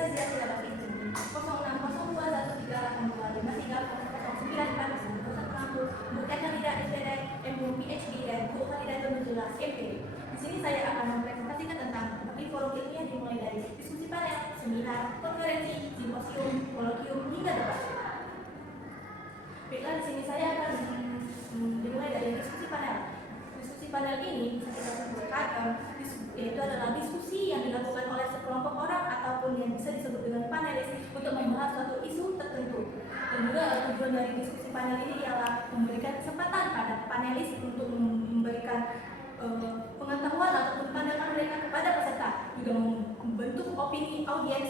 saja tidak itu 060213825309 untuk kandidat SPDM PhD dan untuk kandidat berjelas MPD. Di sini saya akan mempresentasikan tentang topik forum ilmiah dimulai dari diskusi panel, seminar, konferensi, simposium, kolokium hingga debat. Baiklah, di sini saya akan dimulai dari diskusi panel. Diskusi panel ini bisa kita sebutkan yaitu adalah diskusi yang dilakukan oleh sekelompok orang ataupun yang bisa disebut dengan panelis untuk membahas suatu isu tertentu. Dan juga tujuan dari diskusi panel ini ialah memberikan kesempatan pada panelis untuk memberikan pengetahuan ataupun pandangan mereka kepada peserta, juga membentuk opini audiens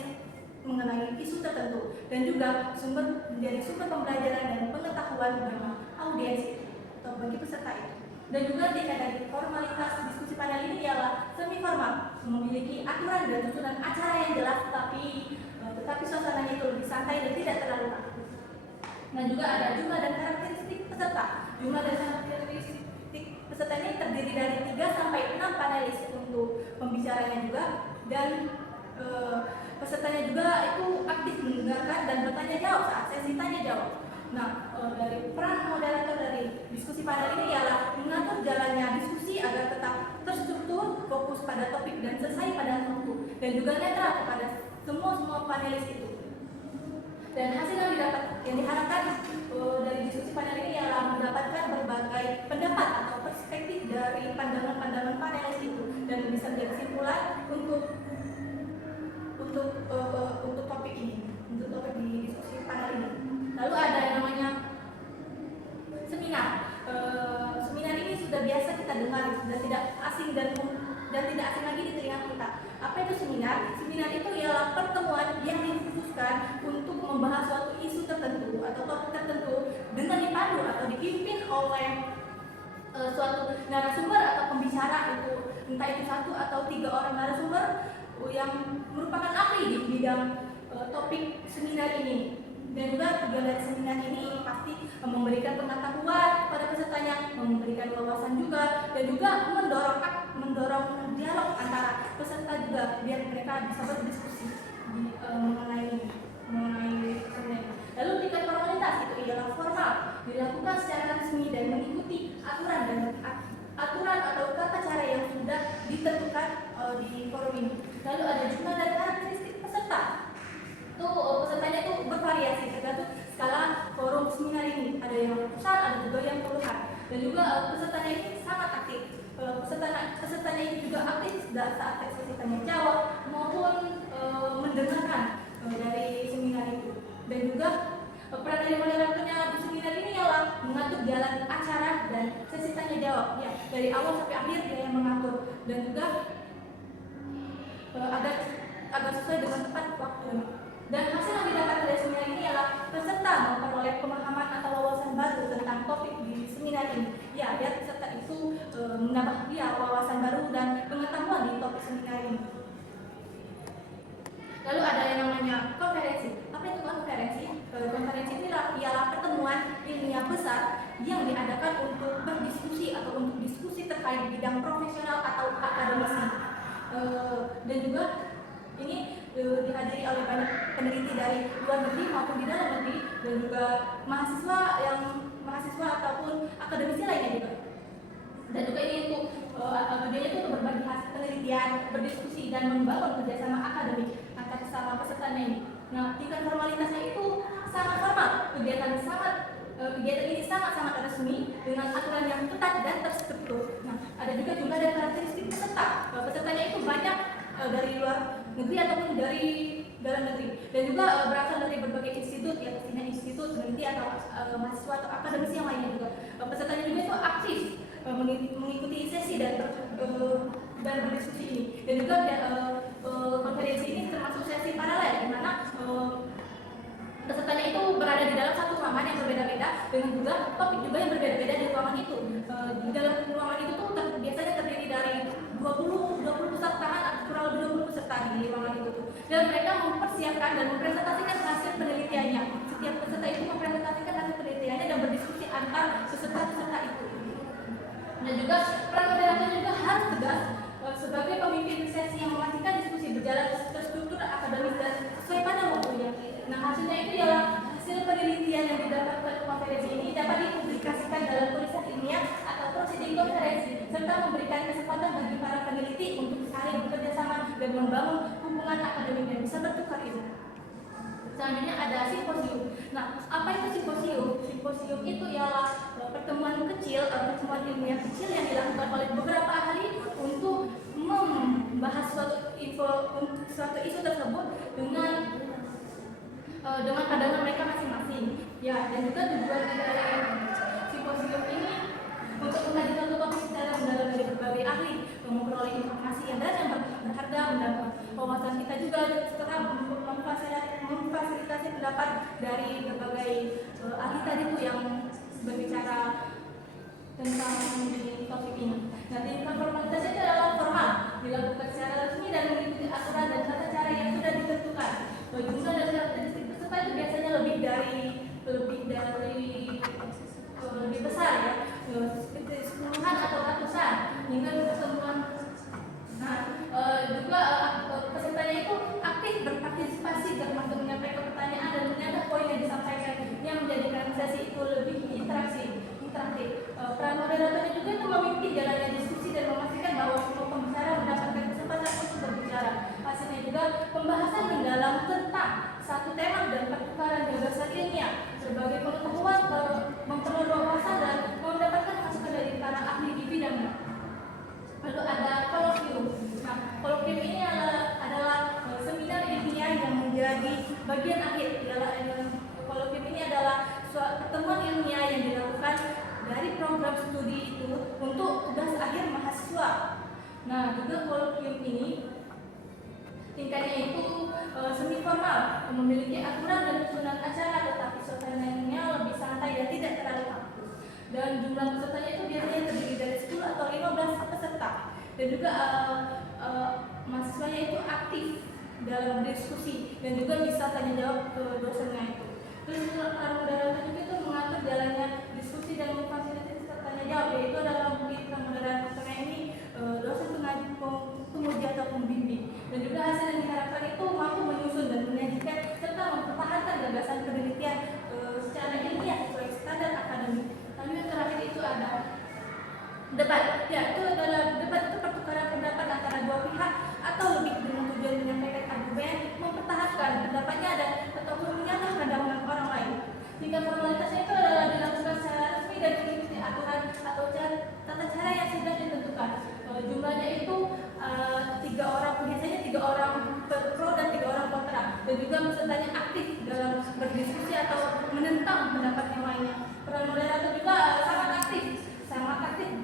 mengenai isu tertentu, dan juga menjadi sumber pembelajaran dan pengetahuan bagi audiens atau bagi peserta itu. Dan juga tingkat dari formalitas diskusi panel ini ialah semi formal, memiliki aturan dan susunan acara yang jelas, tetapi suasananya itu lebih santai dan tidak terlalu kaku. Dan juga ada jumlah dan karakteristik peserta. Jumlah dan karakteristik peserta ini terdiri dari 3 sampai 6 panelis untuk pembicaranya juga, dan pesertanya juga itu aktif mendengarkan dan bertanya jawab saat sesi tanya jawab. Nah, dari peran moderator dari diskusi panel ini ialah mengatur jalannya diskusi agar tetap terstruktur, fokus pada topik dan selesai pada waktu, dan juga netral kepada semua panelis itu. Dan hasil yang diharapkan dari diskusi panel ini ialah mendapatkan berbagai pendapat atau perspektif dari pandangan-pandangan panelis itu, dan bisa menjadi kesimpulan untuk topik ini, untuk topik di diskusi panel ini. Lalu ada yang namanya seminar. Seminar ini sudah biasa kita dengar, sudah tidak asing dan tidak asing lagi di telinga kita. Apa itu seminar? Seminar itu ialah pertemuan yang dikhususkan untuk membahas suatu isu tertentu atau topik tertentu dengan dipandu atau dipimpin oleh suatu narasumber atau pembicara, itu entah itu 1 atau 3 orang narasumber yang merupakan ahli di bidang topik seminar ini. Dan juga tujuan dari seminar ini pasti memberikan pengetahuan kepada pesertanya, memberikan wawasan juga, dan juga mendorong dialog antara peserta juga, biar mereka bisa berdiskusi mengenai seminar. Lalu tingkat formalitas itu ialah formal, dilakukan secara resmi dan mengikuti aturan atau tata cara yang sudah ditentukan di forum ini. Lalu ada jumlah dan karakteristik peserta. Pesertanya itu bervariasi tergantung skala forum seminar ini. Ada yang ratusan, ada juga yang puluhan. Dan juga pesertanya ini sangat aktif. Pesertanya ini juga aktif saat sesi tanya jawab maupun mendengarkan dari seminar itu. Dan juga peran dari moderatornya di seminar ini ialah mengatur jalan acara dan sesi tanya jawab. Ya, dari awal sampai akhir dia yang mengatur, dan juga agar sesuai dengan tepat waktu. Dan hasil yang didapat dari seminar ini ialah peserta memperoleh pemahaman atau wawasan baru tentang topik di seminar ini. Ya, biar peserta itu menambah wawasan baru dan pengetahuan di topik seminar ini. Lalu ada yang namanya konferensi. Apa itu konferensi? Konferensi ini ialah pertemuan ilmiah besar yang diadakan untuk berdiskusi atau untuk diskusi terkait bidang profesional atau akademisi. Dan juga ini dihadiri oleh banyak peneliti dari luar negeri maupun di dalam negeri, dan juga mahasiswa ataupun akademisi lainnya juga. Dan juga ini untuk tujuannya itu untuk berbagi hasil penelitian, berdiskusi, dan membangun kerjasama akademik antar sesama pesertanya ini. Nah, tingkat formalitasnya itu sangat formal. Kegiatan ini sangat resmi dengan aturan yang ketat dan terstruktur. Nah, ada juga jumlah dan karakteristik peserta. Pesertanya itu banyak dari luar negeri ataupun dari dalam negeri, dan juga berasal dari berbagai institut, ya pastinya institut, peneliti atau mahasiswa atau akademisi yang lainnya juga. Pesertanya juga itu aktif mengikuti sesi dan berdiskusi ini. Dan juga konferensi ini termasuk sesi paralel, di mana pesertanya itu berada di dalam satu ruangan yang berbeda-beda, dengan juga topik juga yang berbeda-beda di ruangan itu. Di dalam ruangan itu tuh biasanya terdiri dari 20 peserta atau kurang lebih 20 peserta di ruangan itu tuh. Dan mereka mempersiapkan dan mempresentasikan hasil penelitiannya. Setiap peserta itu mempresentasikan hasil penelitiannya dan berdiskusi antar peserta-peserta itu. Dan juga peran moderator juga harus tegas sebagai pemimpin sesi yang memastikan diskusi berjalan terstruktur, akademis, dan memberikan kesempatan bagi para peneliti untuk saling bekerja sama dan membangun hubungan akademik dan bisa bertukar ilmu. Selanjutnya ada simposium. Nah, apa itu simposium? Simposium itu ialah pertemuan kecil atau pertemuan ilmiah kecil yang dilakukan oleh beberapa ahli untuk membahas suatu isu tersebut dengan pandangan mereka masing-masing. Ya, dan juga tujuan dari simposium ini untuk mengkaji satu topik secara mendalam dari berbagai ahli, memperoleh informasi yang berharga, mendapat wawasan kita juga setelah memfasilitasi pendapat dari berbagai ahli tadi itu yang berbicara tentang topik ini. Nah, tingkat formalitas itu adalah formal, dilakukan secara resmi dan mengikuti aturan dan tata cara yang sudah ditentukan. Jumlah dan karakteristik peserta itu biasanya lebih besar ya, seperti sepuluhan atau ratusan hingga pertemuan. Nah, juga pesertanya itu aktif berpartisipasi termasuk menyampaikan pertanyaan dan menyanggah poin yang disampaikan yang menjadikan sesi itu lebih interaktif. Peran moderatornya juga itu memimpin jalannya diskusi dan memastikan bahwa semua pembicara mendapatkan kesempatan untuk berbicara. Hasilnya juga pembahasan mendalam tentang satu tema dan pertukaran gagasan ilmiah, sebagai pengetahuan, memperoleh wawasan dan mendapatkan masukan dari para ahli di bidangnya. Lalu ada kolokvium. Nah, kolokvium ini adalah seminar ilmiah yang menjadi bagian akhir. Kolokvium ini adalah pertemuan ilmiah yang dilakukan dari program studi itu untuk tugas akhir mahasiswa. Nah, juga kolokvium ini tingkatnya itu semi formal, memiliki aturan dan susunan acara, tetapi suasananya lebih santai dan tidak terlalu kaku. Dan jumlah pesertanya itu biasanya terdiri dari 10 atau 15 peserta. Dan juga mahasiswanya itu aktif dalam diskusi dan juga bisa tanya jawab ke dosennya itu. Terus moderator juga itu mengatur jalannya diskusi dan memfasilitasi tanya jawab, yaitu adalah moderatornya ini dosen penguji atau pembimbing. Dan juga hasil yang diharapkan itu mampu menyusun dan menyajikan serta mempertahankan gagasan penelitian secara ilmiah sesuai standar akademik. Lalu yang terakhir itu ada debat. Ya, itu adalah debat itu pertukaran pendapat antara dua pihak atau lebih dengan tujuan menyampaikan argumen, mempertahankan pendapatnya dan ataupun menyatakan pandangan orang lain. Tingkat formalitasnya itu adalah dilakukan secara resmi dan mengikuti aturan atau tata cara yang sudah ditentukan. Jumlahnya itu 3 orang, biasanya 3 orang pro dan 3 orang kontra, dan juga pesertanya aktif dalam berdiskusi atau menentang pendapat yang lainnya. Peran moderator juga sangat aktif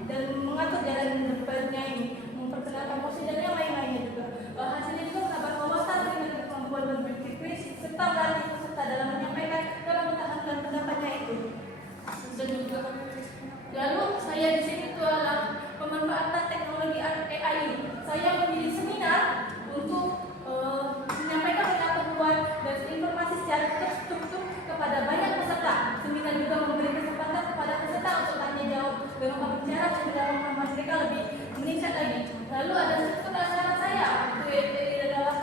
dan mengatur jalan debatnya ini, memperkenalkan posisi dan yang lain-lainnya juga. Hasilnya juga menambah wawasan dengan kemampuan berpikir kritis serta melatih peserta dalam menyampaikan dan mempertahankan pendapatnya itu. Dan juga lalu saya di sini itu adalah pemanfaatan teknologi AI. Saya memilih seminar untuk menyampaikan pengetahuan dan informasi secara terstruktur kepada banyak peserta. Seminar juga memberi kesempatan kepada peserta untuk tanya jawab dengan pembicara sehingga pemahaman mereka lebih meningkat lagi. Lalu ada struktur acara saya, itu adalah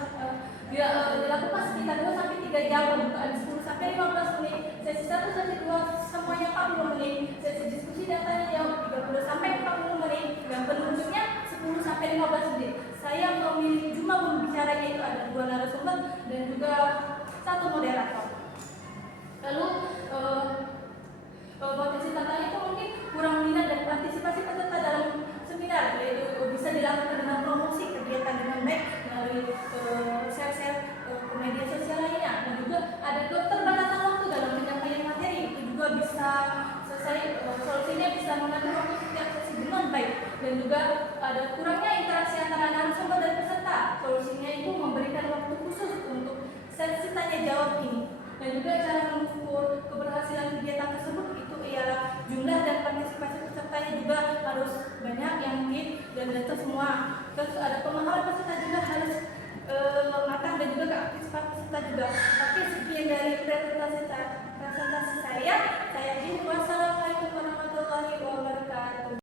dilakukan sekitar 2-3 jam untuk ada 10-15 menit. Sesi 1, sesi 2 semuanya 40 menit. Sesi diskusi dan tanya jawab 30-40 menit. Dan penunjuknya 10-15 menit. Saya memilih jumlah pembicaranya itu ada 2 narasumber dan juga 1 moderator. Lalu potensi tantangan itu mungkin kurang minat dan partisipasi peserta dalam seminar, yaitu bisa dilakukan dengan promosi kegiatan dengan baik melalui share-share ke media sosial lainnya. Dan juga ada keterbatasan waktu dalam penyampaian materi, itu juga bisa solusinya bisa mengatur waktu setiap sesi dengan baik. Dan juga ada kurangnya interaksi antara narasumber dan peserta, solusinya itu memberikan waktu khusus untuk sesi tanya jawab ini. Dan juga cara mengukur keberhasilan kegiatan tersebut itu ialah jumlah dan partisipasi pesertanya juga harus banyak yang mungkin dan data semua. Terus ada pemahaman peserta juga harus matang dan juga keaktifan peserta juga. Oke, sekian dari presentasi saya. Wassalamualaikum warahmatullahi wabarakatuh.